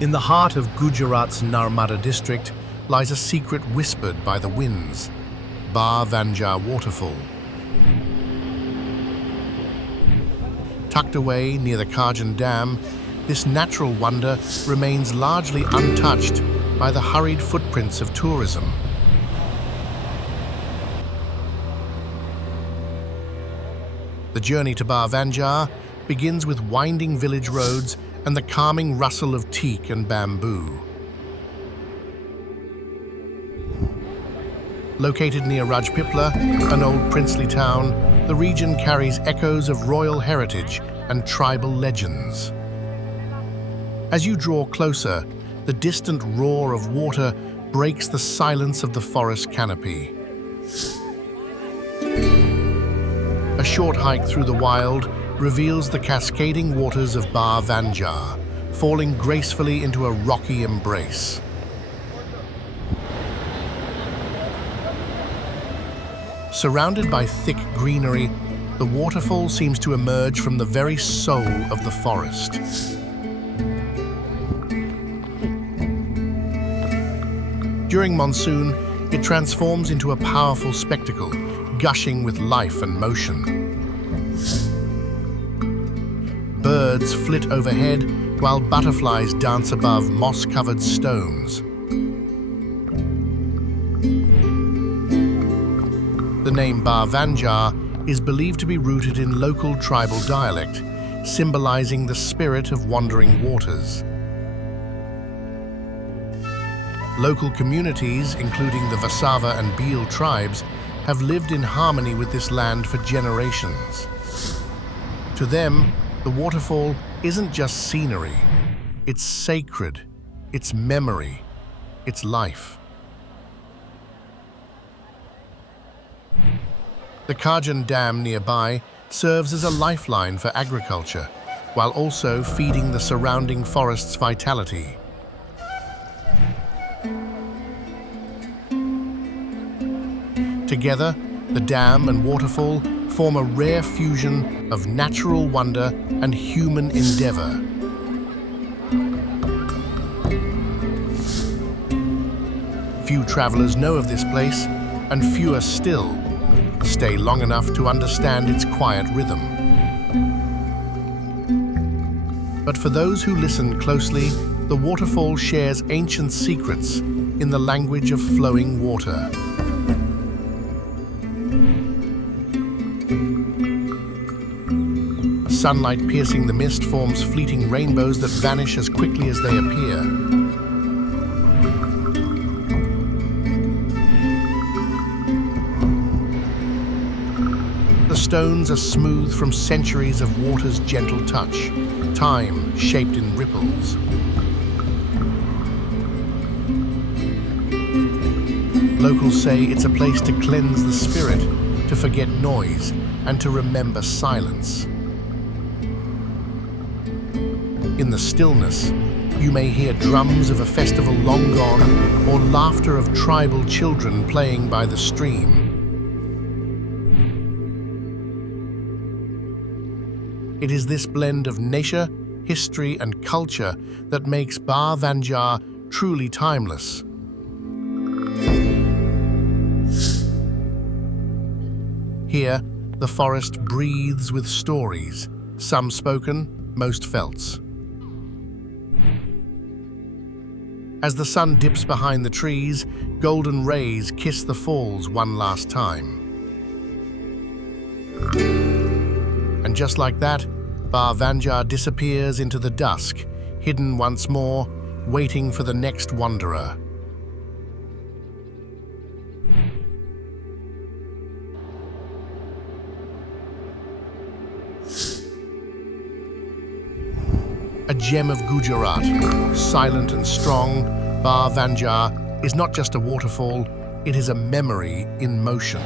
In the heart of Gujarat's Narmada district lies a secret whispered by the winds, Bar Vanjar Waterfall. Tucked away near the Karjan Dam, this natural wonder remains largely untouched by the hurried footprints of tourism. The journey to Bar Vanjar begins with winding village roads and the calming rustle of teak and bamboo. Located near Rajpipla, an old princely town, the region carries echoes of royal heritage and tribal legends. As you draw closer, the distant roar of water breaks the silence of the forest canopy. A short hike through the wild reveals the cascading waters of Bar Vanjar, falling gracefully into a rocky embrace. Surrounded by thick greenery, the waterfall seems to emerge from the very soul of the forest. During monsoon, it transforms into a powerful spectacle, gushing with life and motion. Birds flit overhead, while butterflies dance above moss-covered stones. The name Bar Vanjar is believed to be rooted in local tribal dialect, symbolizing the spirit of wandering waters. Local communities, including the Vasava and Bhil tribes, have lived in harmony with this land for generations. To them, the waterfall isn't just scenery. It's sacred, it's memory, it's life. The Karjan Dam nearby serves as a lifeline for agriculture, while also feeding the surrounding forest's vitality. Together, the dam and waterfall form a rare fusion of natural wonder and human endeavor. Few travelers know of this place, and fewer still stay long enough to understand its quiet rhythm. But for those who listen closely, the waterfall shares ancient secrets in the language of flowing water. Sunlight piercing the mist forms fleeting rainbows that vanish as quickly as they appear. The stones are smooth from centuries of water's gentle touch, time shaped in ripples. Locals say it's a place to cleanse the spirit, to forget noise, and to remember silence. In the stillness, you may hear drums of a festival long gone or laughter of tribal children playing by the stream. It is this blend of nature, history, and culture that makes Bar Vanjar truly timeless. Here, the forest breathes with stories, some spoken, most felt. As the sun dips behind the trees, golden rays kiss the falls one last time. And just like that, Bar Vanjar disappears into the dusk, hidden once more, waiting for the next wanderer. A gem of Gujarat, silent and strong, Bar Vanjar is not just a waterfall, it is a memory in motion.